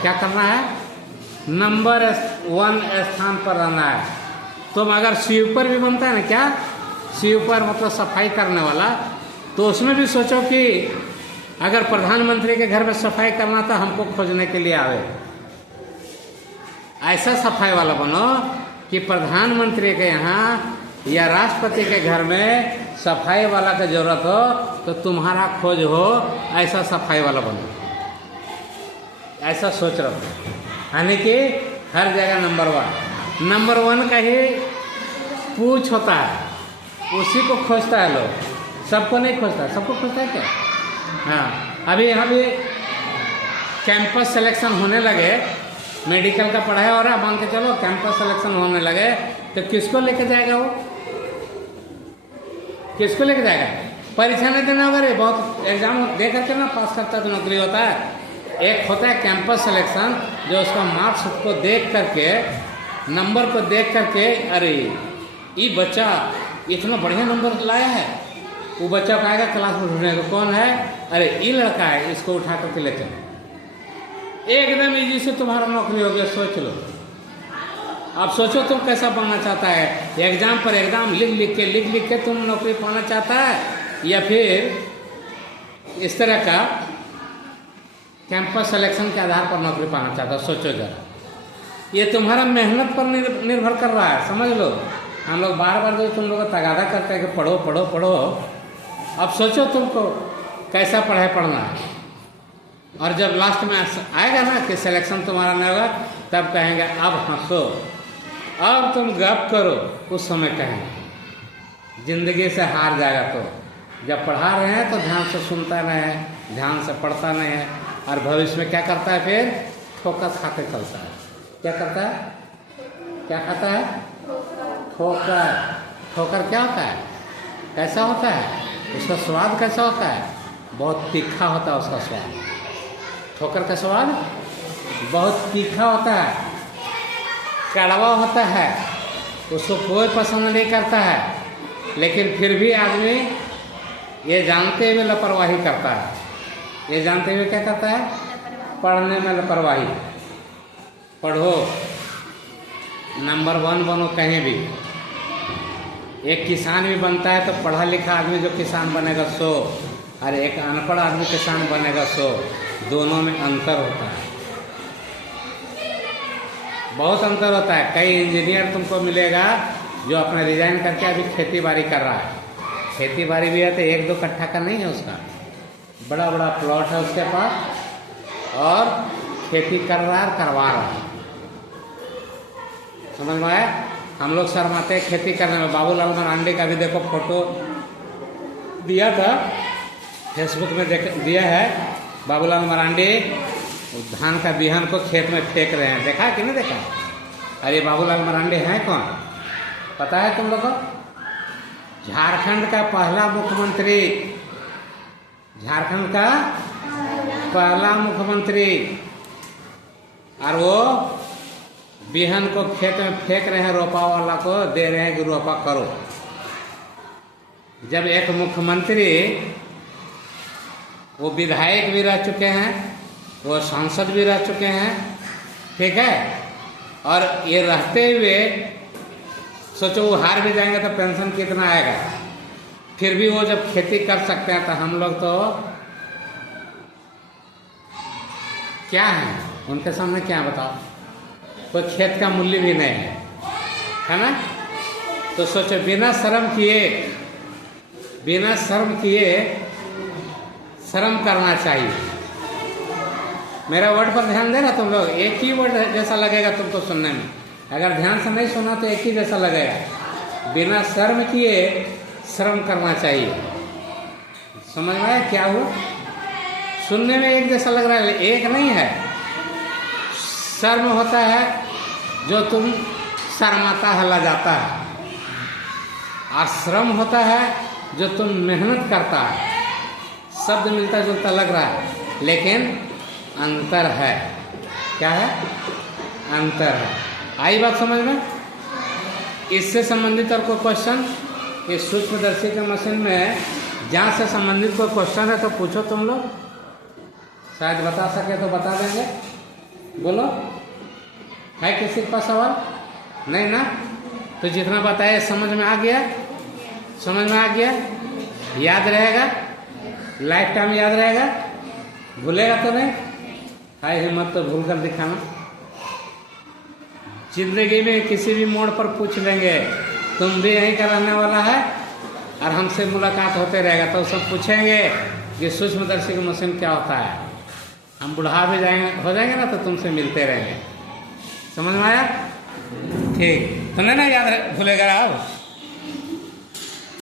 क्या करना है, नंबर 1 स्थान पर रहना है। तुम अगर स्वीपर भी बनता है ना, क्या स्वीपर मतलब सफाई करने वाला, तो उसमें भी सोचो कि अगर प्रधानमंत्री के घर में सफाई करना था, हमको खोजने के लिए आवे। ऐसा सफाई वाला बनो कि प्रधानमंत्री के यहाँ या राष्ट्रपति के घर में सफाई वाला का जरूरत हो तो तुम्हारा खोज हो, ऐसा सफाई वाला बनो। ऐसा सोच रखो, यानी कि हर जगह नंबर 1 का ही पूछ होता है, उसी को खोजता है लोग, सबको नहीं खोजता। सबको खोजता है क्या? हाँ, अभी यहाँ भी कैंपस सिलेक्शन होने लगे, मेडिकल का पढ़ाई हो रहा है, मान के चलो कैंपस सिलेक्शन होने लगे, तो किसको लेके जाएगा वो? किसको लेके जाएगा? परीक्षा नहीं देना होगा रे, बहुत एग्जाम दे करके ना पास करता तो नौकरी होता है। एक होता है कैंपस सिलेक्शन, जो उसका मार्क्स को देख करके, नंबर को देख करके, अरे ये बच्चा इतना बढ़िया नंबर लाया है, वो बच्चा को आएगा क्लास में ढूंढने को, कौन है? अरे ये लड़का है, इसको उठा करके ले चलो। एकदम इजी से तुम्हारा नौकरी हो गया। सोच लो, अब सोचो तुम कैसा बनना चाहता है। एग्जाम पर एग्जाम लिख लिख के तुम नौकरी पाना चाहता है, या फिर इस तरह का कैंपस सिलेक्शन के आधार पर नौकरी पाना चाहता है? सोचो जरा, ये तुम्हारा मेहनत पर निर्भर कर रहा है, समझ लो। हम लोग बार बार जो तुम लोग तगादा करते हैं कि पढ़ो पढ़ो पढ़ो, अब सोचो तुमको कैसा पढ़ाई पढ़ना है। और जब लास्ट में आएगा ना कि सिलेक्शन तुम्हारा नहीं होगा, तब कहेंगे अब हंसो, अब तुम गप करो, उस समय कहेंगे। जिंदगी से हार जाएगा। तो जब पढ़ा रहे हैं तो ध्यान से सुनता नहीं है, ध्यान से पढ़ता नहीं है, और भविष्य में क्या करता है? फिर ठोकर खाते चलता है। क्या करता है? क्या खाता है? ठोकर। ठोकर क्या होता है? कैसा होता है? उसका स्वाद कैसा होता है? बहुत तीखा होता है उसका स्वाद। ठोकर का स्वाद बहुत तीखा होता है, कड़वा होता है, उसको कोई पसंद नहीं करता है, लेकिन फिर भी आदमी ये जानते हुए लापरवाही करता है। ये जानते हुए क्या करता है? पढ़ने में लापरवाही। पढ़ो, नंबर 1 बनो कहीं भी। एक किसान भी बनता है तो पढ़ा लिखा आदमी जो किसान बनेगा सो, और एक अनपढ़ आदमी किसान बनेगा सो, दोनों में अंतर होता है, बहुत अंतर होता है। कई इंजीनियर तुमको मिलेगा जो अपना रिजाइन करके अभी खेती बाड़ी कर रहा है। खेती बाड़ी भी है तो 1-2 कट्ठा का नहीं है उसका, बड़ा बड़ा प्लॉट है उसके पास, और खेती कर रहा है, करवा रहा है। समझ में आया? हम लोग शर्माते हैं खेती करने में। बाबूलाल मरांडी का भी देखो फोटो दिया था, फेसबुक में दिया है। बाबूलाल मरांडी धान का बिहन को खेत में फेंक रहे हैं, देखा कि नहीं देखा? अरे बाबूलाल मरांडी हैं कौन पता है तुम लोग को? झारखंड का पहला मुख्यमंत्री, झारखंड का पहला मुख्यमंत्री, और वो बिहन को खेत में फेंक रहे हैं, रोपा वाला को दे रहे हैं कि रोपा करो। जब एक मुख्यमंत्री, वो विधायक भी रह चुके हैं, वो सांसद भी रह चुके हैं, ठीक है, और ये रहते हुए सोचो वो हार भी जाएंगे तो पेंशन कितना आएगा, फिर भी वो जब खेती कर सकते हैं, तो हम लोग तो क्या है उनके सामने? क्या बताओ? कोई खेत का मूल्य भी नहीं है ना? तो सोचो, बिना शर्म किए शर्म करना चाहिए। मेरा वर्ड पर ध्यान देना तुम लोग, एक ही वर्ड जैसा लगेगा तुमको सुनने में, अगर ध्यान से नहीं सुना तो एक ही जैसा लगेगा। बिना शर्म किए शर्म करना चाहिए। समझ में आया क्या हुआ? सुनने में एक जैसा लग रहा है, एक नहीं है। शर्म होता है जो तुम शर्माता है, लजाता है, और श्रम होता है जो तुम मेहनत करता है। शब्द मिलता जुलता लग रहा है, लेकिन अंतर है। क्या है? अंतर है। आई बात समझ में? इससे संबंधित और कोई क्वेश्चन? इस सूक्ष्मदर्शी के मशीन में जहाँ से संबंधित कोई क्वेश्चन है तो पूछो तुम लोग, शायद बता सके तो बता देंगे। बोलो, है किसी के पास सवाल? नहीं ना? तो जितना बताया समझ में आ गया? समझ में आ गया? याद रहेगा? लाइफ टाइम याद रहेगा? भूलेगा तो नहीं? हाय हिम्मत तो भूल कर दिखाना। जिंदगी में किसी भी मोड़ पर पूछ लेंगे तुम भी यहीं का रहने वाला है, और हमसे मुलाकात होते रहेगा तो सब पूछेंगे कि सूक्ष्मदर्शी की मशीन क्या होता है। हम बुढ़ा भी हो जाएंगे ना तो तुमसे मिलते रहेंगे। समझ में आया? ठीक तो नहीं ना याद भूलेगा आप?